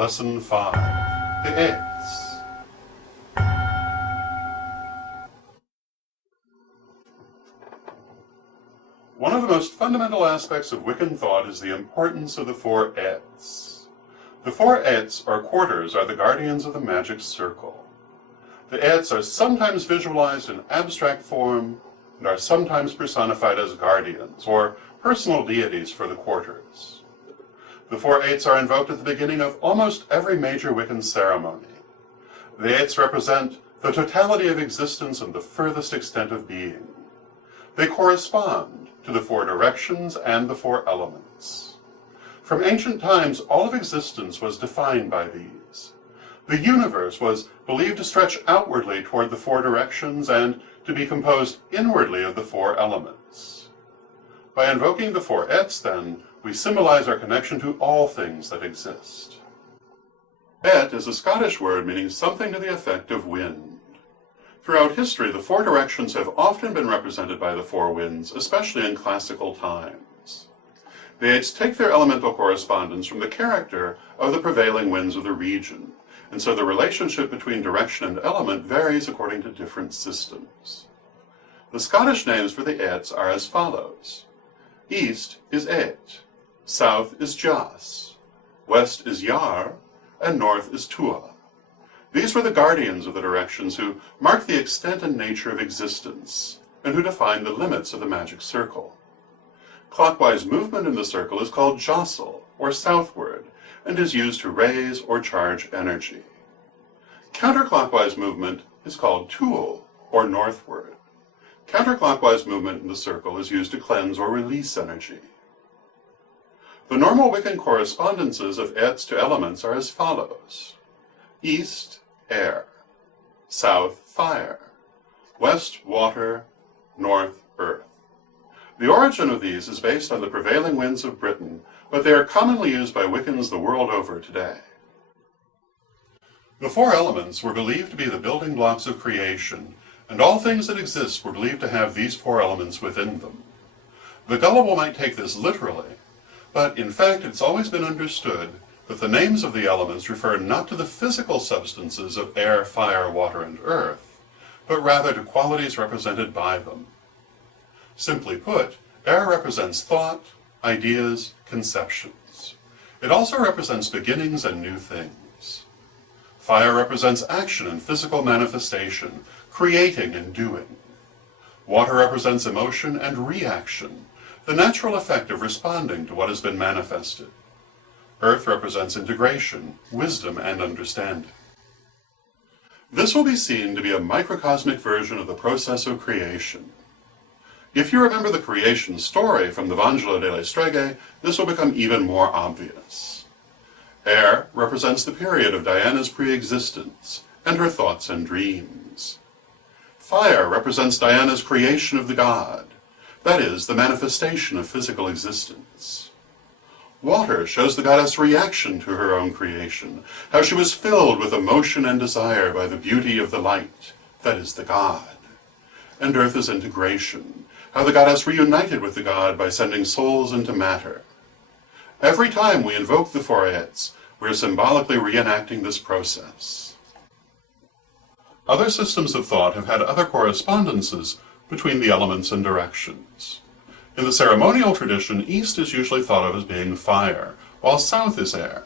Lesson 5, the Airts. One of the most fundamental aspects of Wiccan thought is the importance of the four Airts. The four Airts, or quarters, are the guardians of the magic circle. The Airts are sometimes visualized in abstract form and are sometimes personified as guardians, or personal deities for the quarters. The four Airts are invoked at the beginning of almost every major Wiccan ceremony. The Airts represent the totality of existence and the furthest extent of being. They correspond to the four directions and the four elements. From ancient times, all of existence was defined by these. The universe was believed to stretch outwardly toward the four directions and to be composed inwardly of the four elements. By invoking the four Airts, then, we symbolize our connection to all things that exist. Aert is a Scottish word meaning something to the effect of wind. Throughout history, the four directions have often been represented by the four winds, especially in classical times. The Airts take their elemental correspondence from the character of the prevailing winds of the region, and so the relationship between direction and element varies according to different systems. The Scottish names for the Airts are as follows. East is Aert, south is Jas, west is Yar, and north is Tua. These were the guardians of the directions who mark the extent and nature of existence, and who define the limits of the magic circle. Clockwise movement in the circle is called jostle, or southward, and is used to raise or charge energy. Counterclockwise movement is called tool, or northward. Counterclockwise movement in the circle is used to cleanse or release energy. The normal Wiccan correspondences of Airts to elements are as follows. East, air. South, fire. West, water. North, earth. The origin of these is based on the prevailing winds of Britain, but they are commonly used by Wiccans the world over today. The four elements were believed to be the building blocks of creation, and all things that exist were believed to have these four elements within them. The gullible might take this literally, but in fact it's always been understood that the names of the elements refer not to the physical substances of air, fire, water, and earth, but rather to qualities represented by them. Simply put, air represents thought, ideas, conceptions. It also represents beginnings and new things. Fire represents action and physical manifestation, creating and doing. Water represents emotion and reaction, the natural effect of responding to what has been manifested. Earth represents integration, wisdom, and understanding. This will be seen to be a microcosmic version of the process of creation. If you remember the creation story from the Vangelo delle Streghe, this will become even more obvious. Air represents the period of Diana's pre-existence, and her thoughts and dreams. Fire represents Diana's creation of the god, that is, the manifestation of physical existence. Water shows the goddess' reaction to her own creation, how she was filled with emotion and desire by the beauty of the light, that is, the god. And earth is integration, how the goddess reunited with the god by sending souls into matter. Every time we invoke the four Airts, we are symbolically reenacting this process. Other systems of thought have had other correspondences between the elements and directions. In the ceremonial tradition, east is usually thought of as being fire, while south is air.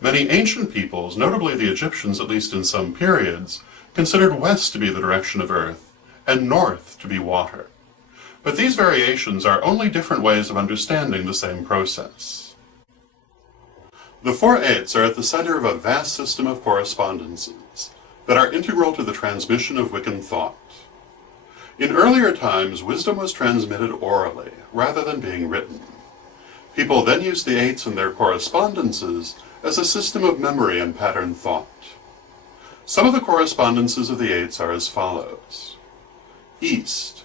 Many ancient peoples, notably the Egyptians at least in some periods, considered west to be the direction of earth, and north to be water. But these variations are only different ways of understanding the same process. The four Airts are at the center of a vast system of correspondences that are integral to the transmission of Wiccan thought. In earlier times, wisdom was transmitted orally, rather than being written. People then used the Airts and their correspondences as a system of memory and pattern thought. Some of the correspondences of the Airts are as follows. East,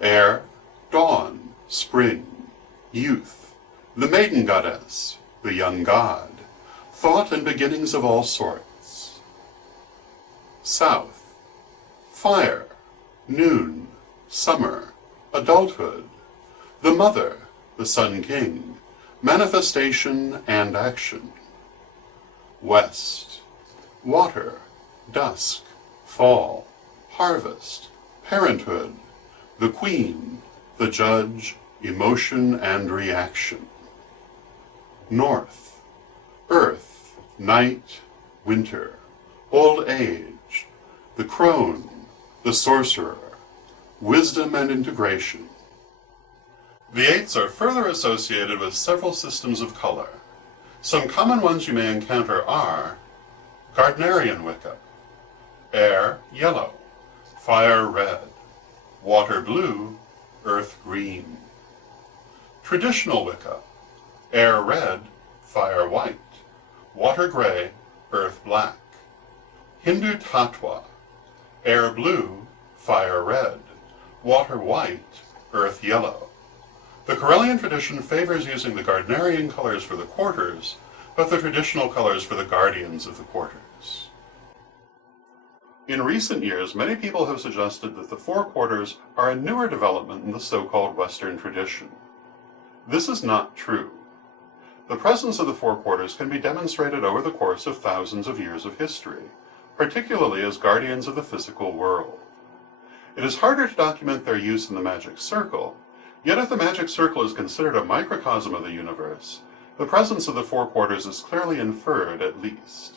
air, dawn, spring, youth, the maiden goddess, the young god, thought and beginnings of all sorts. South, fire, noon, summer, adulthood, the mother, the sun king, manifestation and action. west, water, dusk, fall, harvest, parenthood, the queen, the judge, emotion and reaction. North, earth, night, winter, old age, the crone, the sorcerer, wisdom and integration. The Airts are further associated with several systems of color. Some common ones you may encounter are Gardnerian Wicca, air yellow, fire red, water blue, earth green. Traditional Wicca, air red, fire white, water gray, earth black. Hindu Tattva, air blue, fire red, water white, earth yellow. The Corellian tradition favors using the Gardnerian colors for the quarters, but the traditional colors for the guardians of the quarters. In recent years, many people have suggested that the four quarters are a newer development in the so-called Western tradition. This is not true. The presence of the four quarters can be demonstrated over the course of thousands of years of history, particularly as guardians of the physical world. It is harder to document their use in the magic circle, yet if the magic circle is considered a microcosm of the universe, the presence of the four quarters is clearly inferred at least.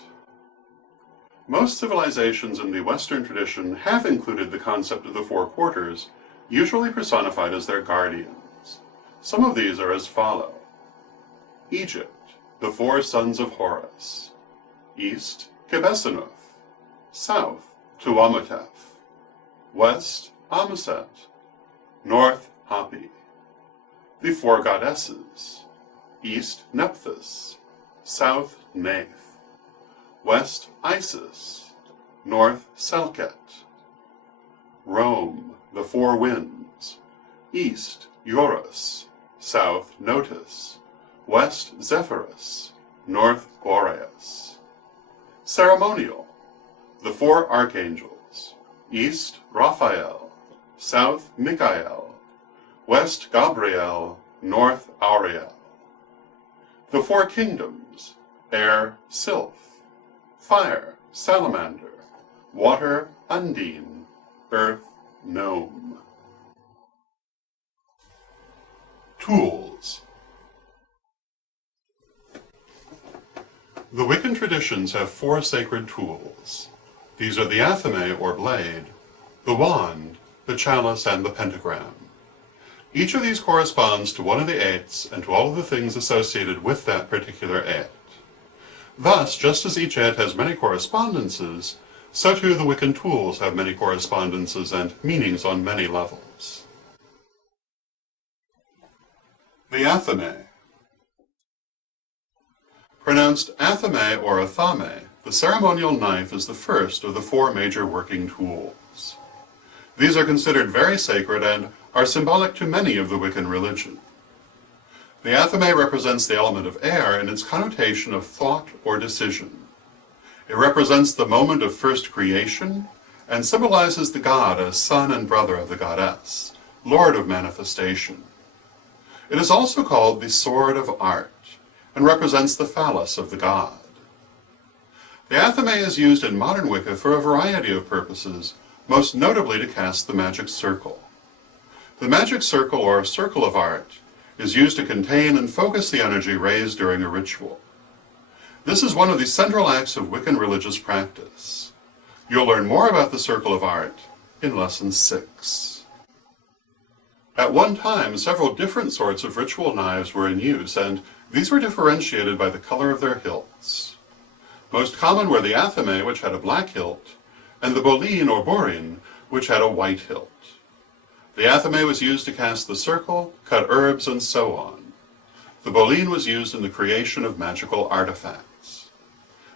Most civilizations in the Western tradition have included the concept of the four quarters, usually personified as their guardians. Some of these are as follow. Egypt, the four sons of Horus. East, Qebhsenuth. South, Tuamutef. West, Amuset. North, Hapi. The four goddesses. East, Nephthys. South, Neith. West, Isis. North, Selket. Rome, the four winds. East, Eurus. South, Notus. West, Zephyrus. North, Boreas. Ceremonial, the four archangels. East, Raphael. South, Michael. West, Gabriel. North, Auriel. The four kingdoms. Air, Sylph. Fire, Salamander. Water, Undine. Earth, Gnome. Tools. The Wiccan traditions have four sacred tools. These are the athame, or blade, the wand, the chalice, and the pentagram. Each of these corresponds to one of the Airts and to all of the things associated with that particular Airt. Thus, just as each Airt has many correspondences, so too the Wiccan tools have many correspondences and meanings on many levels. The athame. Pronounced athame or athame, the ceremonial knife is the first of the four major working tools. These are considered very sacred and are symbolic to many of the Wiccan religion. The athame represents the element of air in its connotation of thought or decision. It represents the moment of first creation and symbolizes the god as son and brother of the goddess, lord of manifestation. It is also called the sword of art and represents the phallus of the god. The athame is used in modern Wicca for a variety of purposes, most notably to cast the magic circle. The magic circle, or circle of art, is used to contain and focus the energy raised during a ritual. This is one of the central acts of Wiccan religious practice. You'll learn more about the circle of art in Lesson 6. At one time, several different sorts of ritual knives were in use, and these were differentiated by the color of their hilts. Most common were the athame, which had a black hilt, and the boline or borin, which had a white hilt. The athame was used to cast the circle, cut herbs, and so on. The boline was used in the creation of magical artifacts.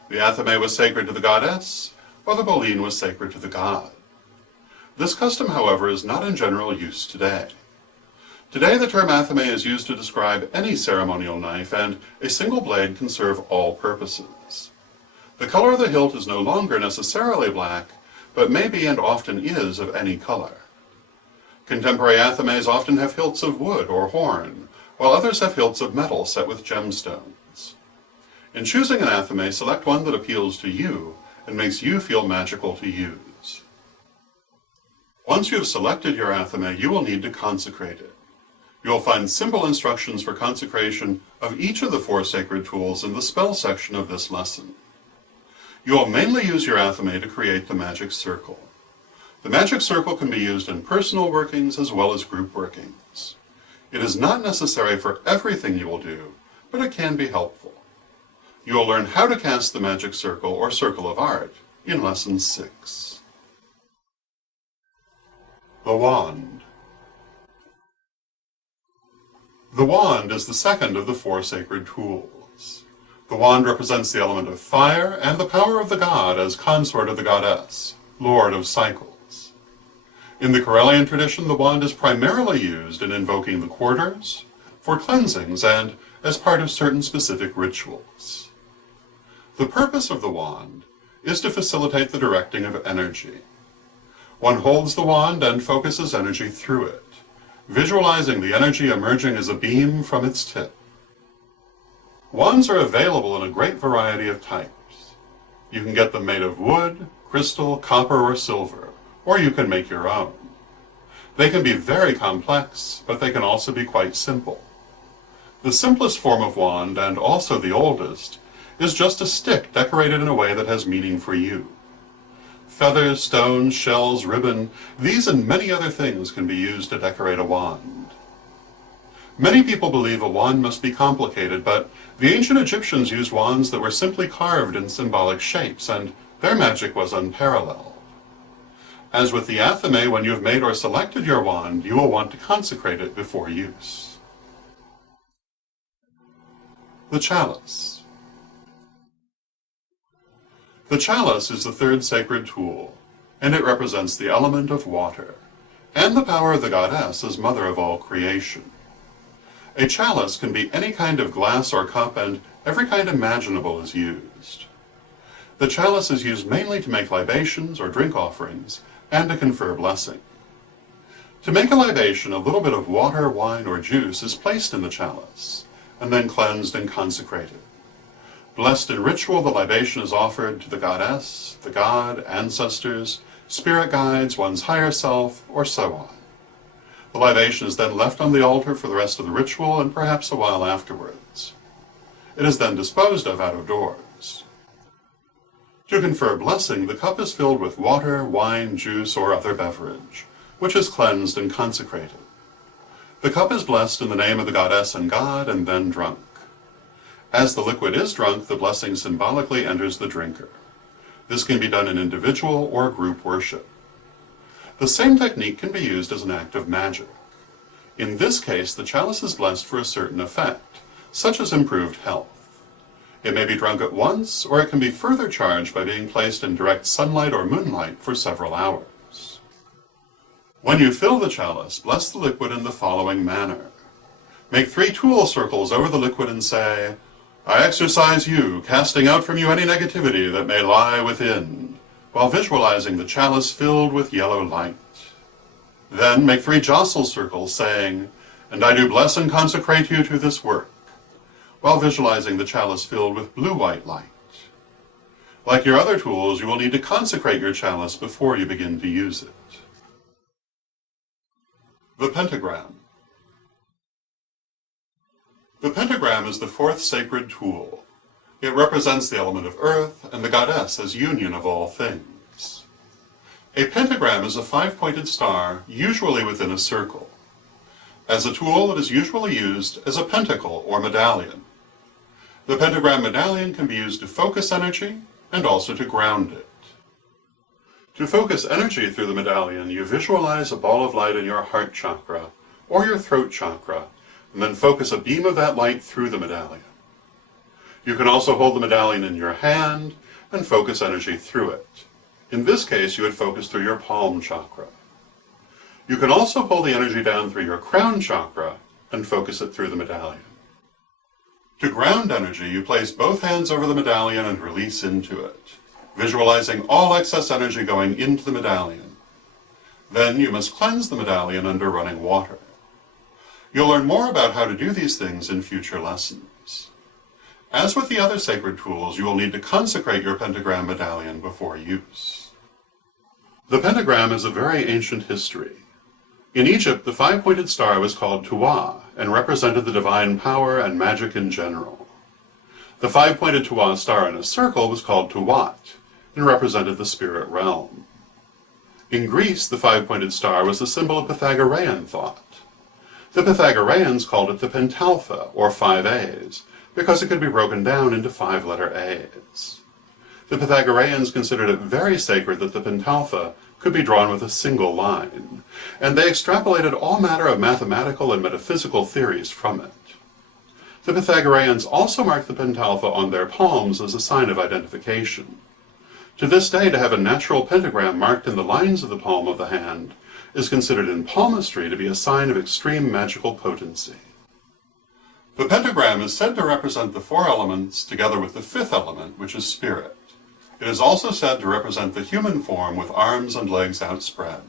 The athame was sacred to the goddess, while the boline was sacred to the god. This custom, however, is not in general use today. Today the term athame is used to describe any ceremonial knife, and a single blade can serve all purposes. The color of the hilt is no longer necessarily black, but may be and often is of any color. Contemporary athames often have hilts of wood or horn, while others have hilts of metal set with gemstones. In choosing an athame, select one that appeals to you and makes you feel magical to use. Once you have selected your athame, you will need to consecrate it. You will find simple instructions for consecration of each of the 4 sacred tools in the spell section of this lesson. You will mainly use your athame to create the magic circle. The magic circle can be used in personal workings as well as group workings. It is not necessary for everything you will do, but it can be helpful. You will learn how to cast the magic circle or circle of art in Lesson 6. The Wand. The wand is the second of the 4 sacred tools. The wand represents the element of fire and the power of the god as consort of the goddess, lord of cycles. In the Corellian tradition, the wand is primarily used in invoking the quarters, for cleansings, and as part of certain specific rituals. The purpose of the wand is to facilitate the directing of energy. One holds the wand and focuses energy through it, visualizing the energy emerging as a beam from its tip. Wands are available in a great variety of types. You can get them made of wood, crystal, copper, or silver, or you can make your own. They can be very complex, but they can also be quite simple. The simplest form of wand, and also the oldest, is just a stick decorated in a way that has meaning for you. Feathers, stones, shells, ribbon, these and many other things can be used to decorate a wand. Many people believe a wand must be complicated, but the ancient Egyptians used wands that were simply carved in symbolic shapes, and their magic was unparalleled. As with the athame, when you have made or selected your wand, you will want to consecrate it before use. The chalice. The chalice is the 3rd sacred tool, and it represents the element of water, and the power of the goddess as mother of all creation. A chalice can be any kind of glass or cup, and every kind imaginable is used. The chalice is used mainly to make libations or drink offerings, and to confer blessing. To make a libation, a little bit of water, wine, or juice is placed in the chalice, and then cleansed and consecrated. Blessed in ritual, the libation is offered to the goddess, the god, ancestors, spirit guides, one's higher self, or so on. The libation is then left on the altar for the rest of the ritual and perhaps a while afterwards. It is then disposed of out of doors. To confer blessing, the cup is filled with water, wine, juice, or other beverage, which is cleansed and consecrated. The cup is blessed in the name of the goddess and god, and then drunk. As the liquid is drunk, the blessing symbolically enters the drinker. This can be done in individual or group worship. The same technique can be used as an act of magic. In this case, the chalice is blessed for a certain effect, such as improved health. It may be drunk at once, or it can be further charged by being placed in direct sunlight or moonlight for several hours. When you fill the chalice, bless the liquid in the following manner. Make 3 tool circles over the liquid and say, "I exorcise you, casting out from you any negativity that may lie within," while visualizing the chalice filled with yellow light. Then make 3 jostle circles saying, "And I do bless and consecrate you to this work," while visualizing the chalice filled with blue-white light. Like your other tools, you will need to consecrate your chalice before you begin to use it. The pentagram. The pentagram is the 4th sacred tool. It represents the element of earth and the goddess as union of all things. A pentagram is a 5-pointed star, usually within a circle. As a tool, it is usually used as a pentacle or medallion. The pentagram medallion can be used to focus energy and also to ground it. To focus energy through the medallion, you visualize a ball of light in your heart chakra or your throat chakra, and then focus a beam of that light through the medallion. You can also hold the medallion in your hand and focus energy through it. In this case, you would focus through your palm chakra. You can also pull the energy down through your crown chakra and focus it through the medallion. To ground energy, you place both hands over the medallion and release into it, visualizing all excess energy going into the medallion. Then you must cleanse the medallion under running water. You'll learn more about how to do these things in future lessons. As with the other sacred tools, you will need to consecrate your pentagram medallion before use. The pentagram is a very ancient history. In Egypt, the five-pointed star was called Tuwa and represented the divine power and magic in general. The five-pointed Tuwa star in a circle was called Tuwat and represented the spirit realm. In Greece, the five-pointed star was the symbol of Pythagorean thought. The Pythagoreans called it the pentalpha, or 5 A's, because it could be broken down into 5-letter A's. The Pythagoreans considered it very sacred that the pentalpha could be drawn with a single line, and they extrapolated all manner of mathematical and metaphysical theories from it. The Pythagoreans also marked the pentalpha on their palms as a sign of identification. To this day, to have a natural pentagram marked in the lines of the palm of the hand is considered in palmistry to be a sign of extreme magical potency. The pentagram is said to represent the 4 elements together with the 5th element, which is spirit. It is also said to represent the human form with arms and legs outspread.